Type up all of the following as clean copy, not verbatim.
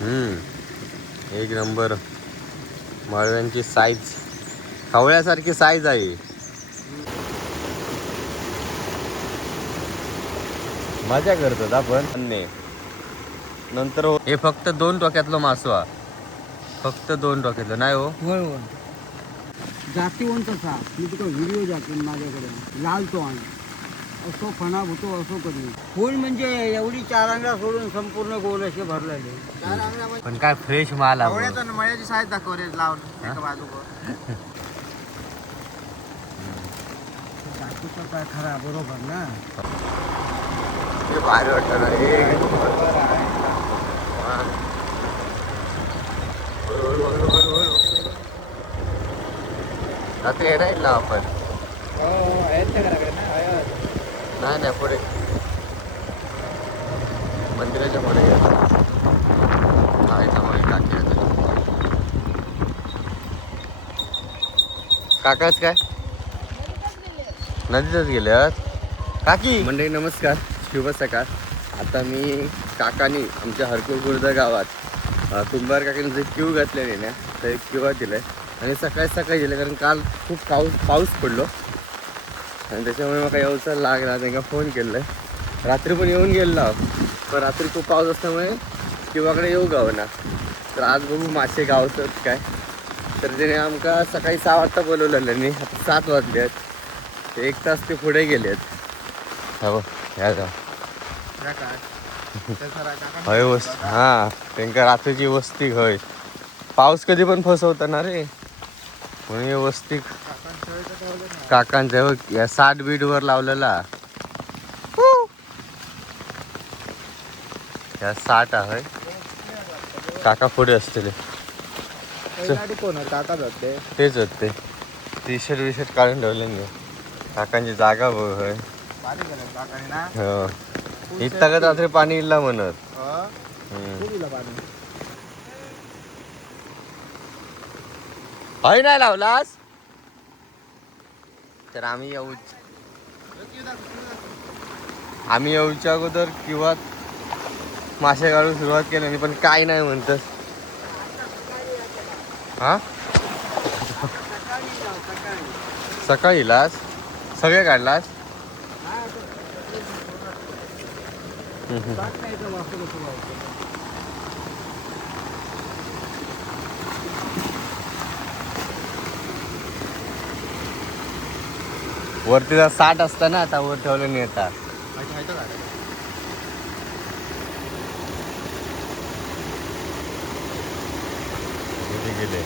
एक number माळव्यांची size खवळ्यासारखी size आहे. मजा करतो आपण नंतर हे फक्त 2 टोक्यातलं मासू हा. फक्त 2 टोक्यातलं नाही हो. होय होय जातीवंत साप मी तुका व्हिडिओ दाखवेन माझ्याकडे लाल तो आणि असो फणा होतो असो कधी फुल म्हणजे एवढी 4 अंगळा सोडून संपूर्ण गोल असे भरलेले 4 अंगळा पण काय फ्रेश माल आहे. आवड्याचं मळ्याची साईज दाखव रे लावून एका बाजूवर दाखवतो काय खरा बरोबर ना हे भारी वाटतं ना रात्री येणार आपण. नाही नाही पुढे मंदिराच्या पुढे काकी काकाच काय नदीतच गेल्यात. काकी मंडळी नमस्कार, शुभ सकाळ. आता मी काकानी आमच्या हरकुल खुर्द गावात कुंभार काकाने जे क्यू घातलेले ना ते क्यू दिलंय आणि सकाळी दिले कारण काल खूप पाऊस पडलो आणि त्याच्यामुळे मग यावचा लागला. त्यांना फोन केला रात्री पण येऊन गेला पण रात्री खूप पाऊस असल्यामुळे किंवाकडे येऊ गावं ना. तर आज बघू मासे गावचं काय. तर त्याने आमका सकाळी 6 वाजता बोलवलेलं आणि आता 7 वाजले आहेत. 1 तास ते पुढे गेले आहेत. हो या जा हय हां त्यांका रात्रीची वस्ती हय. पाऊस कधी पण फसवता ना रे म्हणून वस्ती काकांच्या या 60 बीडवर लावलेला या 60 आहे. काका पुढे असतील काका जाते तेच होते. टी शर्ट काढून ठेवले नाही. काकांची जागा बघ होय. हो इतका का रात्री पाणी इल्ला म्हणत हय नाही लावलास. तर आम्ही येऊच्या अगोदर किंवा मासे काढून सुरुवात केली पण काय नाही म्हणतात. हा सकाळी लास सगळे काढलास. वरती 60 असतं ना आता वर ठेवलं नाही आता गेले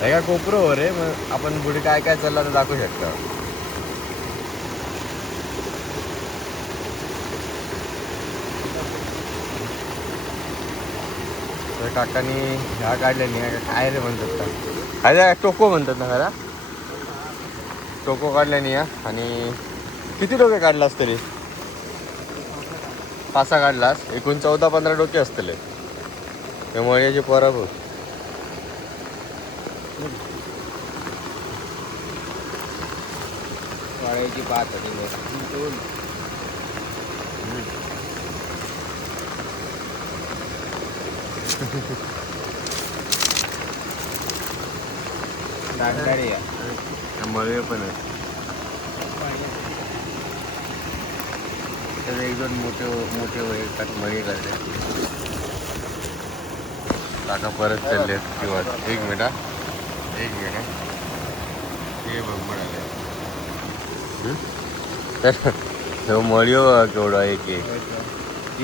का कोपरो रे. मग आपण पुढे काय काय चाललं तर दाखवू शकतो. काकानी ह्या काढल्या नाही काय रे म्हणतात का काय टोको म्हणतात ना खरा. टोको काढल्या नाही आणि किती डोके काढलास तरी 5 काढलास. एकूण 14-15 डोके असतले. त्यामुळे याची पराभव वाळ्याची बात मळवे पण आहे. एक 2 मोठे वगैरे मळे करते. काका परत चालले किंवा 1 मिनिट हे बघ म्हणाले तर मळ्यो केवढा एक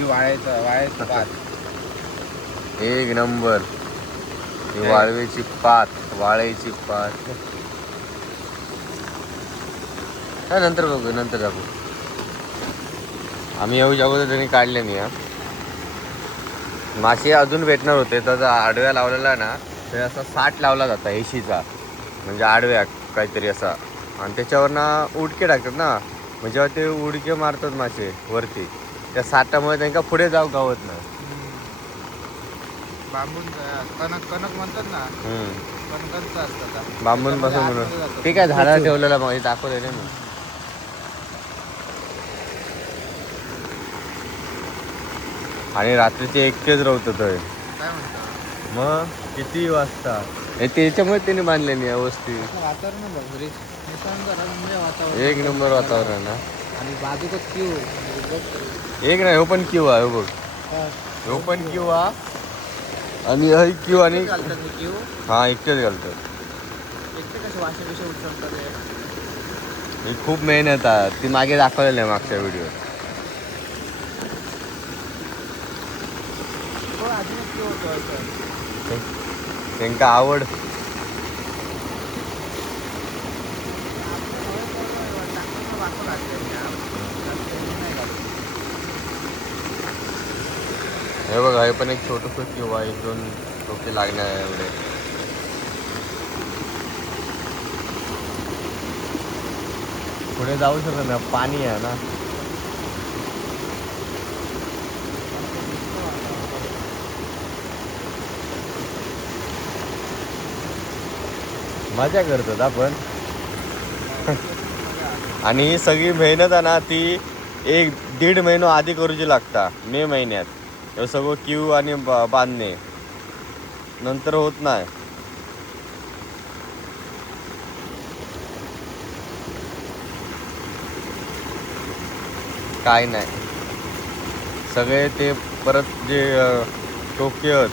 वाळायचं भात 1 नंबर. वाळवेची पात वाळायची पात काय नंतर बघू नंतर दाखवू. आम्ही येऊ अगोदर त्यांनी काढले नाही. मासे अजून भेटणार होते तर आडव्या लावलेला ना ते असा 60 लावला जाता 80चा म्हणजे आडव्या काहीतरी असा आणि त्याच्यावर ना उडके टाकतात ना म्हणजे जेव्हा ते उडके मारतात मासे वरती त्या 60मुळे त्यांना पुढे जाऊ गावत ना. बांबून कणक म्हणतात ना बांबून पासून म्हणून ते काय झाडाला ठेवलेला मग दाखवले ना मी. आणि रात्रीचे एकटेच रवतात काय म्हणतो मग किती वाजता त्याच्यामुळे त्यांनी बांधले नाही व्यवस्थित. वातावरण बघ रे म्हणजे वातावरण एक नंबर वातावरण ना. आणि बाजूकच क्यू एक नाही हो पण क्यू आहे हो बघ. हो पण क्यू हा आणि हई क्यू आणि घालतात मी क्यू हा एकटेच घालतो. एकटे कसे वाशे बिशे उचलतात हे. ही खूप मेहनत आहे ती मागे दाखवलेली आहे मागच्या व्हिडिओ. हो अजूनच क्यू होतो असं. त्यांका आवड. हे बघा हे पण एक छोटंसं किंवा एक दोन टोके लागणार आहे एवढे. पुढे जाऊ शकत ना पाणी आहे ना. मजा करतात आपण. आणि ही सगळी मेहनत आहे ना ती 1-1.5 महिना आधी करूची लागता. मे महिन्यात हे सगळं क्यू आणि बांधणे नंतर होत नाही. काय नाही सगळे ते परत जे टोके आहेत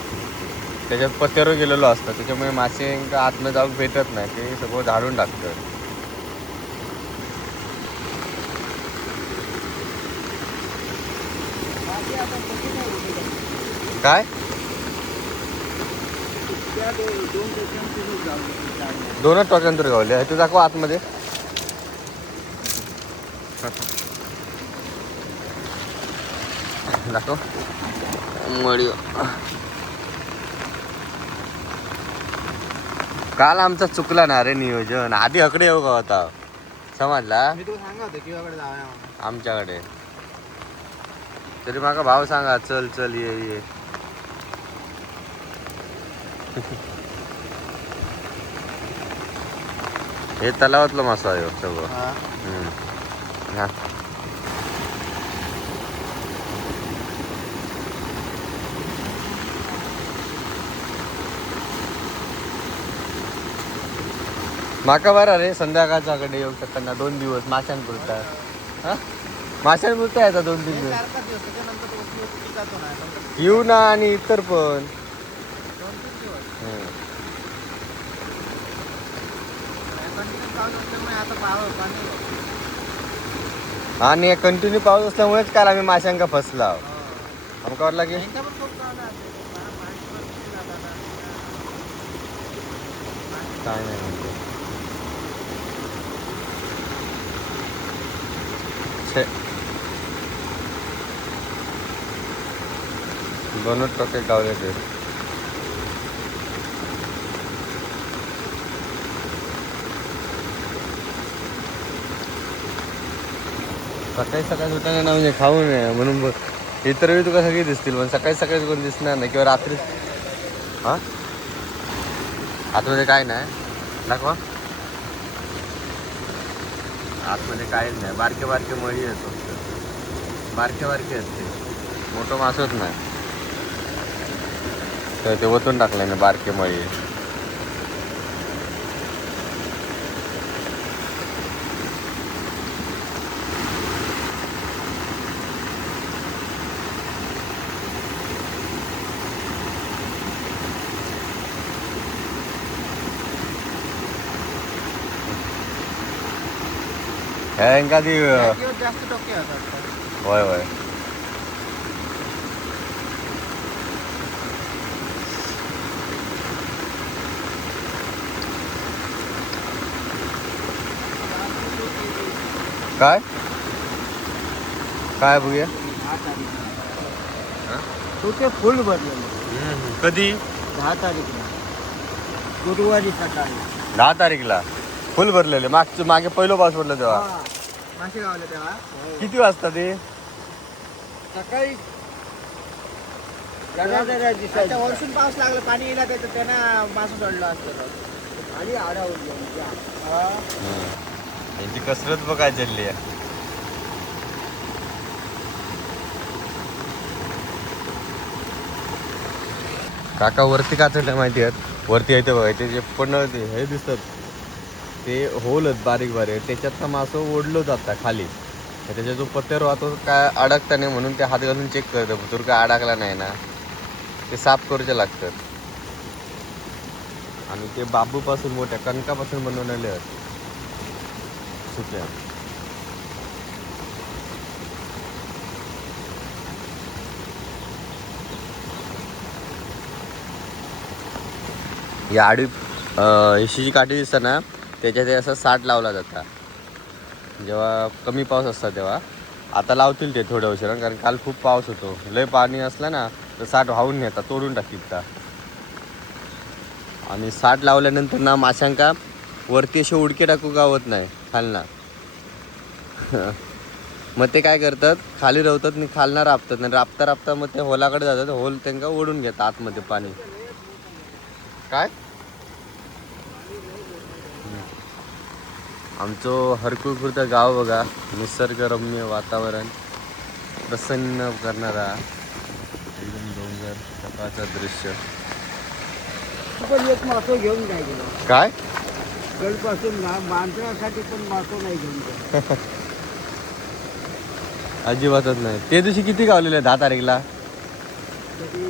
त्याच्यात पत्त्यावर गेलेलो असतं त्याच्यामुळे मासे आतनं जाऊन भेटत नाही ते सगळं झाडून टाकतं. काय दोनच टोक्यांतर गावले ते दाखवा आतमध्ये. दाखव मळी. काल आमचा चुकला ना रे नियोजन. आधी हकडे येऊ का होता समजला मी तुला सांगा होतं किंवा कडे जाऊया आमच्याकडे. तरी माका भाव सांगा चल चल ये. हे तलावातलं मासा आहे सगळं. हा माका बरा रे संध्याकाळच्याकडे येऊ शकताना 2 दिवस माशांपुरता. हा माशांपुरता यायचा 2-3 दिवस 4-5 दिवस त्याच्यानंतर तो वस्ती जातो ना नंतर येऊ ना. आणि इतर पण 2-3 दिवस कंटिन्यू पाऊस असल्यामुळे आता पाणी आणि कंटिन्यू पाऊस असल्यामुळेच काल आम्ही माशांका फसला. आमका वाटला की पण खूप चांगला काय नाही म्हणते. दोनच टोके गावले ते. सकाळी सुटायला ना म्हणजे खाऊ नये म्हणून इतर वेळी तुका सगळी दिसतील पण सकाळी कोण दिसणार नाही किंवा रात्री. हा आतमध्ये काय नाही दाखवा. आतमध्ये काहीच नाही. बारके मळी आहेत फक्त. बारके असते मोठं मासच नाही. तर ते ओतून टाकलंय ना बारके मळी. ह्या कधी जास्त टोके असतात. होय काय बघूया. टोके फुल भरलेले. कधी 10 तारीखला गुरुवारी सकाळी 10 तारीखला फुल भरलेले. मागे पहिलं पाऊस पडलं तेव्हा. मासे गावले तेव्हा किती वाजता ते सकाळी त्याच्या वरसून पाऊस लागला पाणी येईल त्याचं त्यानं मासं चढलं असतं आणि आडावली. यांची कसरत बघाय चालली आहे. काका वरती का चढल्या माहिती आहेत? वरती आहे ते बघायचे जे पण हे दिसतात ते होलच बारीक बारीक त्याच्यात मासं ओढलं जातं खाली. त्याच्या जो पत्त्यावर वाहतो काय अडकता नाही म्हणून ते हात घालून चेक करतं तुर काय अडकला नाही ना ते साफ करूचे लागतात. आणि ते बांबूपासून मोठ्या कणकापासून बनवलेले आहेत सुट्या. या आडवी हिशीची काठी दिसतं ना त्याच्यात असं साठ लावला जाता जेव्हा कमी पाऊस असता तेव्हा. आता लावतील ते थोड्या उशिरा कारण काल खूप पाऊस होतो. लय पाणी असलं ना तर साठ वाहून नेतात तोडून टाकीत. आणि साठ लावल्यानंतर ना माशांका वरती असे उडके टाकू गावत नाही खालना. मग ते काय करतात खाली रवतात आणि खालना राबतात आणि राबता राबता मग ते होलाकडे जातात. होल त्यांना ओढून घेतात आतमध्ये पाणी. काय आमचं हरकुळखुर्द गाव बघा. निसर्गरम्य वातावरण प्रसन्न करणारा एकदम डोंगर सकाळचं दृश्य. तू पण एक मासं घेऊन काय गेलो काय गडपासून ना मांजरासाठी पण मासं नाही घेऊन गेलो. अजिबातच नाही. ते दिवशी किती गावलेले 10 तारीखला कधी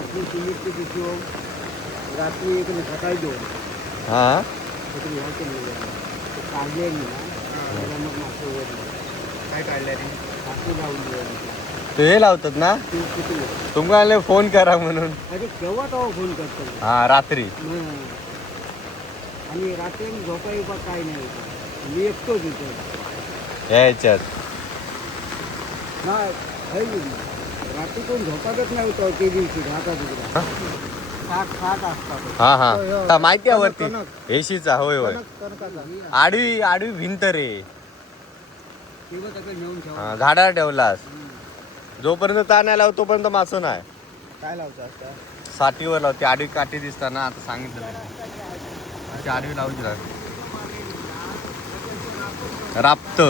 आपली सिमेंटची पिशवी रात्री एक सकाळी दोन हां तिकडे ह्या केलेलं ते काढले मी ना त्याला मग मासं ओढलं. काय काढलं रे? कापू लावून दिलं. ते हे लावतात ना तू किती तुम्हाला फोन करा म्हणून. अरे केव्हा तेव्हा फोन करतो. हा रात्री आणि रात्री झोपा येऊ काय नाही होतं. मी एकटोच होतो याच्यात ना. रात्री कोण झोपातच नाही होतं ते दिवशी राहता तिकडे 60 असतात. हा हा माहिती आहे वरती कणक. एशीचा. होय होय आडवी आडवी भिंत रे. तेव्हा त्याकडे नेऊन ठेवा. हा झाडावर ठेवलास जोपर्यंत ताण नाही लावतो तोपर्यंत मासं नाही. काय लावतो असतं? साठीवर लावते आडवी काठी दिसताना आता सांगितलं ती आडवी लावची राबत.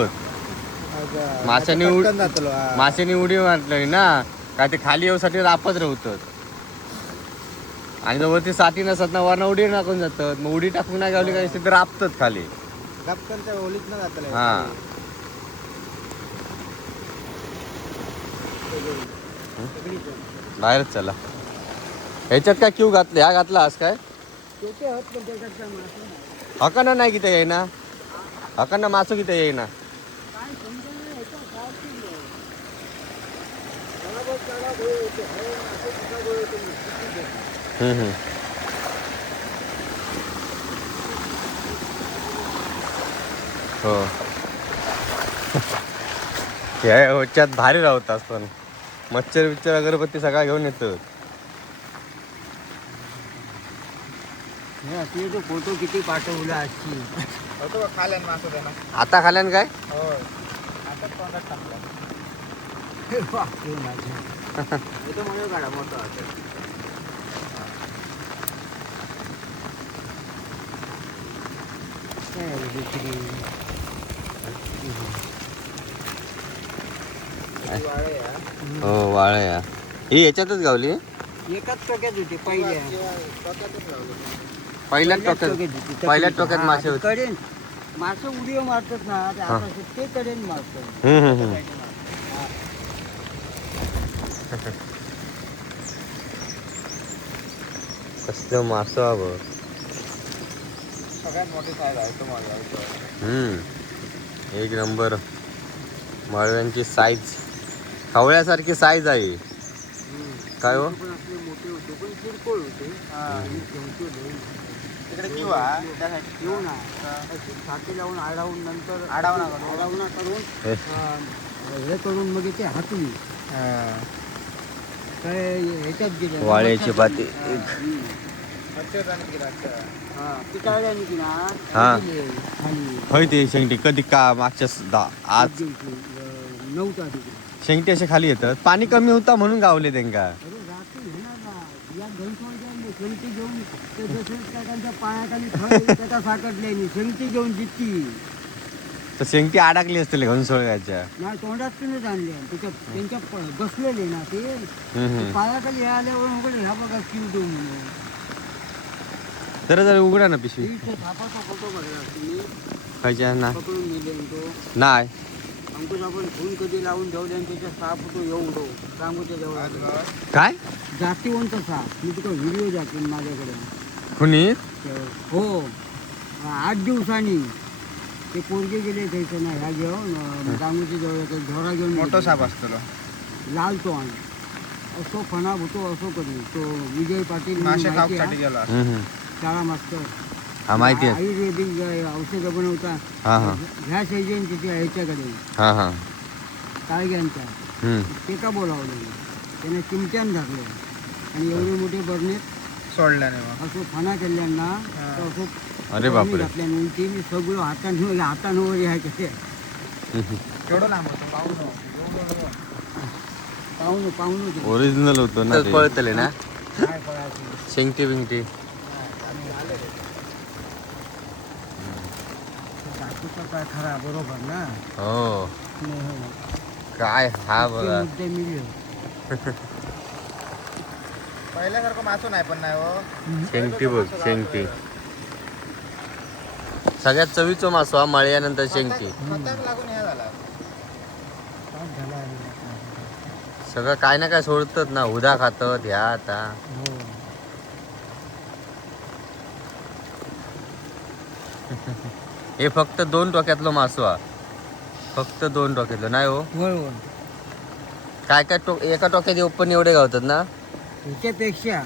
माशाने माशाने उडी मारली ना काय ते खाली येऊसाठी रापच राहतात. आणि जर वरती साठी नसतात ना वरनं उडी टाकून जातात. मग उडी टाकून नाही गावली काय ते राबतात खाली. गपकनच्या ओलीत न जातलं. हा बाहेरच चला. ह्याच्यात काय क्यू घातले हा घातला आज काय छोटे आहात पण त्याच्यात काय मासं नाही. हकाना नाही किती येईना हकाना मासू किती येईना. काय समजा नाही ह्याच्या सारखी नाही. बरोबर त्याला गोळ होते. हवे असं सुद्धा गोळ होते ना. किती देतो. हो ह्याच्यात भारी राहतात पण मच्छर बिच्छर अगरबत्ती सगळा घेऊन येतो. हे असले तो फोटो किती पाठवला आजची. होतो खाल्यान मासं देणार. आता खाल्यान काय हो आता तोंडात टाकलं. ते माझे येतो म्हणून काढा मोठा असेल. काय आहे दुसरी? किती वाळे या. हो वाळ्या या ही याच्यातच गावली. एकाच टोक्यात होती पहिल्या. डोक्यातच लावलं. पहिल्याच टोक्यात पहिल्याच टोक्यात मासे होते. कडेन मासे उडी मारतात ना ते आता ते कडेन मारतात. कसलं मासं हवं. सगळ्यात मोठी साईज आहे तो माझा. एक नंबर माळव्यांची साईज खवळ्यासारखी साईज आहे. काय हो पण आपले मोठे होते पण किरकोळ होते. तिकडे किंवा त्यासाठी येऊ ना अशी छाती लावून आडावून नंतर आडावणा आडावणा करून हे. हे करून मग ते हातून काय ह्याच्यात गेले वाळ्याची पाती. पिटाळ्याने की ना हा. दिले खाली होय ते शेंगटी कधी का मागच्या आज 9 तारखेला. शेंगटी असे खाली येतात. पाणी कमी होता म्हणून गावले त्यांना. अरे रात्री घेणार ना या गणसोडच्या शेंगटी घेऊन ते जसे त्यांच्या पायाखाली त्याच्या साकडल्याने शेंगटी घेऊन जितकी तर शेंगटी अडकली असतील घनसोळ्याच्या. नाही तोंडातूनच आणले त्याच्यात त्यांच्या बसलेले ना ते हम्म. पायाखाली हे आल्यावर उघडे ह्या बघा क्यू देऊ म्हणून जरा उघडा ना पिशवी. इथं सापाचा फोटो बघला तुम्ही खायच्या ना पकडून नेले तो नाही. अंकुश आपण फोन कधी लावून ठेवले आणि त्याच्या सहा फोटो येऊन ठेवू सांगूच्या जवळ काय जातीवंत साप मी तुका व्हिडिओ दाखवेन माझ्याकडे कुणी हो 8 दिवसांनी ते पोरगे गेले त्याचं ना ह्या घेऊन रांगोची जवळ झोरा घेऊन मोठा साप असतो लाल तो आणि असो फणा होतो असो कधी तो विजय पाटील म्हणून मासे माहिती खाऊसाठी आहे, गेला. शाळा मास्तर हा माहिती आहे. आयुर्वेदिक औषधं बनवता हा हा ह्या एजन्सीच्या ह्याच्याकडे हा हा काळग्यांच्या हम्म. ते का बोलावलं त्याने चिमट्यान घातले आणि एवढे मोठे बरणेत सोडल्याने मग असं फणा केल्यांना तर असं अरे बापरे. घातल्याने ते मी सगळं हातांवर यायचे केवढं लांब होतं पाहून होते ओरिजिनल होतो ना पळतले ना काय करायचं शेंगटी बिंगटी. बाकीचं काय खरा बरोबर ना हो नाही हो. काय हा ते बघा. मुद्दे मिळले पहिल्यासारखं मासू नाही पण नाही हो. शेंगटी बघ शेंगटी. सगळ्यात चवीचो मासो हा मळ्यानंतर शेंगटी. खताक लागून हे झाला. काय झालं आहे आता? सगळं काय ना काय सोडतात ना उदा खातात ह्या आता. हो हे फक्त 2 टोक्यातलो मासो हा. फक्त 2 टोक्यातलो नाही हो. होय होय काय काय एका टोक्यात पण एवढे गावतात ना. ह्याच्यापेक्षा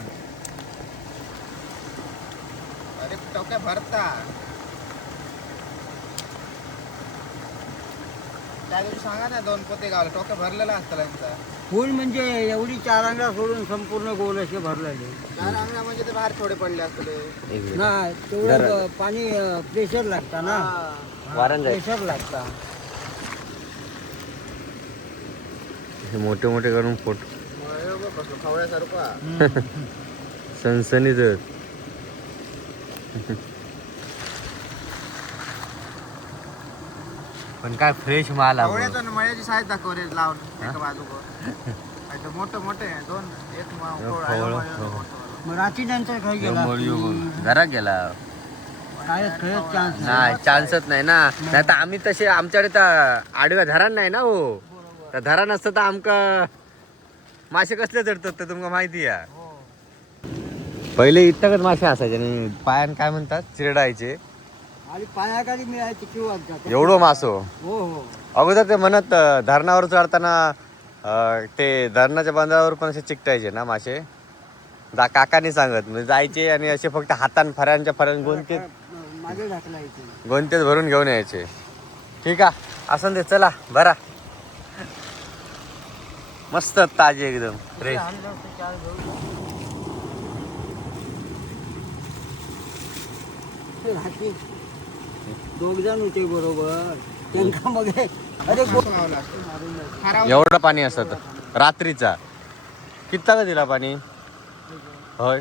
अरे टोक्या भरता. त्या दिवशी सांगा ना 2 पोते गावले टोक्या भरलेला असतं त्यांचा. फुल म्हणजे एवढी 4 अंगा सोडून संपूर्ण गोल असे भरलेले 4 अंगणा म्हणजे ते बाहेर थोडे पडले असते. एक मिनिट. ना तेवढं पाणी प्रेशर लागता ना वारण जाईल. प्रेशर लागता हे मोठे मोठे करून फोटो बसलो खवळ्यासारखं. सनसनीत. पण काय फ्रेश माल हा. खवळ्याचं आणि मळ्याची साईज दाखव रे लावून एका बाजूक मोठे मोठे 2 एक मग रात्री नंतर खाई गेला घरा गेला काय खरंच चान्स नाही चान्सच नाही ना. नाही तर आम्ही तसे आमच्याकडे तर आडव्या धरण नाही ना हो. तर धरण असतं तर आमका मासे कसले चढतात तर तुमका माहिती आहे. पहिले इतकच मासे असायचे आणि पायान काय म्हणतात चिरडायचे आणि पायाखाली मिळायची किंवा एवढं मासो. हो हो अगोदर ते म्हणत धरणावर चढताना ते धरणाच्या बंधावर पण असे चिकटायचे ना मासे. काकानी सांगत म्हणजे जायचे आणि असे फक्त हातान फऱ्यांच्या गोंतेत मागे ढकलायचे गोंतेत भरून घेऊन यायचे. ठीक आहे असं दे चला बरा. मस्त ताजे एकदम फ्रेश. दोघ जण होते बरोबर त्यांना मग अरे एवढं पाणी असत रात्रीचा. किती का दिला पाणी होय.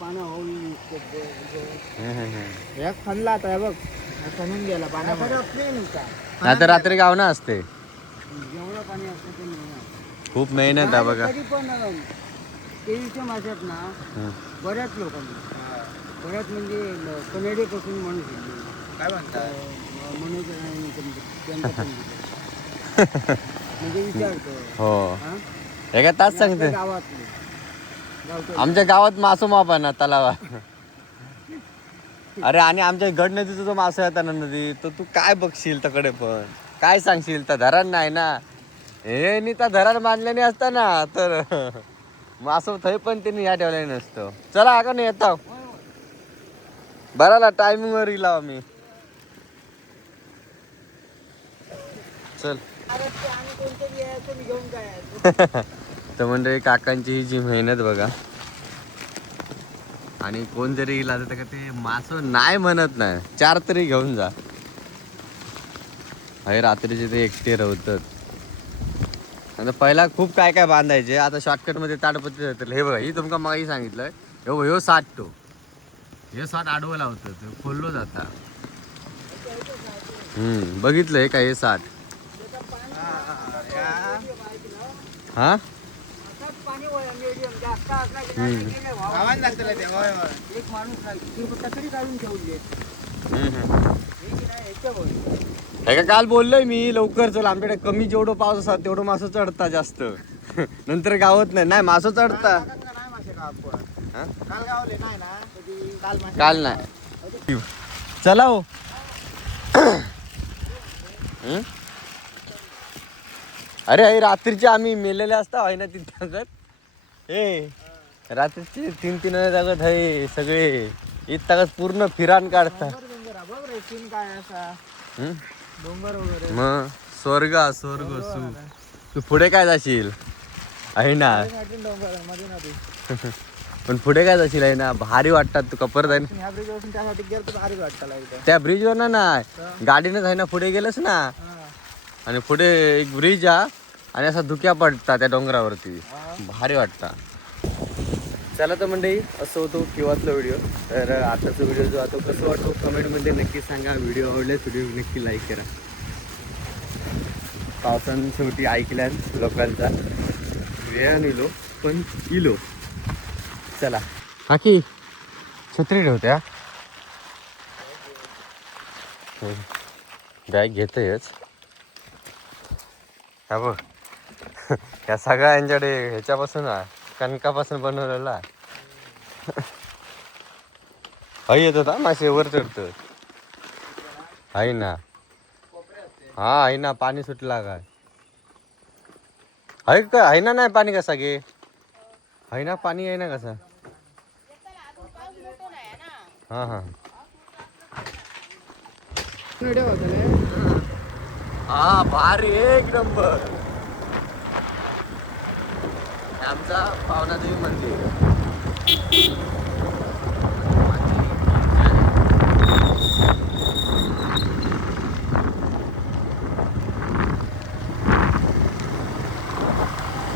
पाण्या एक खणला आता बघ खणून गेला पाण्यामध्ये. नाही तर रात्री गावना असते. जेवढं पाणी असतं ते नाही खूप मेहनत आहे बघा. तरी पण तेवीसच्या माशात ना बऱ्याच लोकांनी बऱ्याच म्हणजे कनेडेपासून माणूस येतो. काय म्हणतात म्हणजे विचारतो हो हा? एका तास सांगते. गावातले आमच्या गावात मासो मापा ना तलावा. अरे आणि आमच्या गड नदीचा जो मासा येतात ना नदी तो तू काय बघशील तकडे पण काय सांगशील तर धरण नाही ना. हे नी त्या धरण बांधल्याने असता ना तर मासो थंय पण त्यांनी या ठेवल्याने नसतं. चला का नाही येतो बराला टायमिंग वर येईल आम्ही. चल तर म्हणजे काकांची ही जी मेहनत बघा. आणि कोण जरी येईल आता का ते मासं नाही म्हणत नाही 4 तरी घेऊन जा. हे रात्रीचे ते एकटे रवतात. आता पहिला खूप काय काय बांधायचे आता शॉर्टकट मध्ये ताडपत्री जातील. हे बघा ही तुमका मागे सांगितलंय ह्यो 7 टो हे 7 आडवं लावतात खोललो जाता. बघितलंय का हे 60? हा पाणी medium जास्त असला की नाही गेले भाव. आवाज लागतं ते होय होय. एक माणूस लागतो ती तकडी काढून ठेवली हे का काल बोललोय मी लवकर चल आमच्याकडे कमी जेवढं पाऊस असतात तेवढं मासं चढता जास्त नंतर गावत नाही मासं चढता नाही मासे गावात पोळा. हा? काल गावले नाही ना कधी काल मासे काल नाही चला हो अरे आई रात्रीचे आम्ही मेलेले असता आहे ना तिथं ए रात्रीचे 3-3 जागत आहे सगळे इथं पूर्ण फिरान काढता डोंगर हा. बघ रे सीन काय असा हम्म? डोंगर वगैरे मग स्वर्ग सु तू पुढे काय जाशील आहे ना डोंगर आहे, मध्ये नदी. पण पुढे काय जाशील आहे ना भारी वाटतात तू कपर आहे ना ह्या ब्रिज वरून त्यासाठी गेलं तर भारी वाटतं एकदम. त्या ब्रिज वर ना गाडीनं आहे ना पुढे गेलंस ना हा. आणि पुढे एक ब्रिज हा आणि असा धुक्या पडता त्या डोंगरावरती भारी वाटता चला तर मंडळी असं होतो किंवातला व्हिडिओ तर आताचा व्हिडिओ जो आता कसं वाटतो कमेंटमध्ये नक्की सांगा व्हिडिओ आवडल्यास व्हिडिओ नक्की लाईक करा पावसानं शेवटी ऐकल्यान लोकांचा वेळाने इलो पण इलो चला काकी छत्री ठेवत्या बॅग घेतोयच हा बघ या सगळ्या यांच्याकडे ह्याच्यापासून कणकापासून बनवलेला हई येत होता मासे वर चढत आहे ना हा आहे ना पाणी सुटला काय आहे का आहे ना नाही पाणी कसा गे आहे ना पाणी आहे ना कसा हा हा व्हिडिओ होता हा भारी एक नंबर आमचा पावनादेवी मंदिर